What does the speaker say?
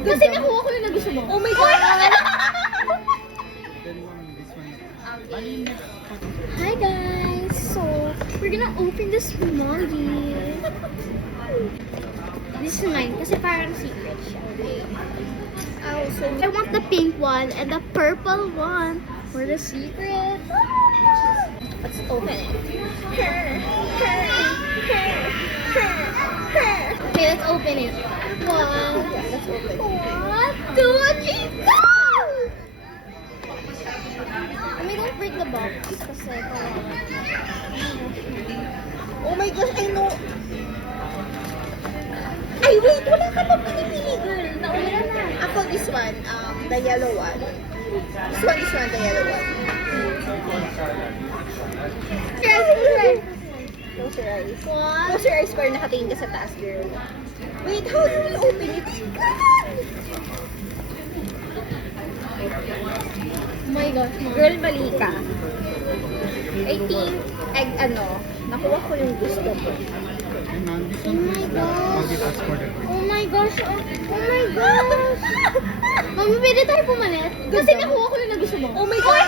Kasi nakuha ko yung nagusto mo. Oh my God! Hi guys! So, we're gonna open this Smoggy. This is mine kasi parang secret siya. Oh, so I want the pink one and the purple one for the secret. Let's open it. Okay, let's open it. One, Let's open. 1, 2, 3, go! I mean, don't break the box kasi Oh my gosh, I know. Ay, wait! Wala ka pa pinipili, girl. Nauna na. Ako, this one. The yellow one. This one, the yellow one. Yes, Close your eyes. one. Close your eyes para nakatingin ka sa taas, girl. Wait, how you will open it? Oh my gosh, Mom. Girl, mali ka. I think, nakuha ko yung gusto ko. Oh my gosh. Oh my gosh. Oh my gosh. Mami, pwede tayo pumalit? Kasi nakuha ko yung nagusto mo. Oh my God!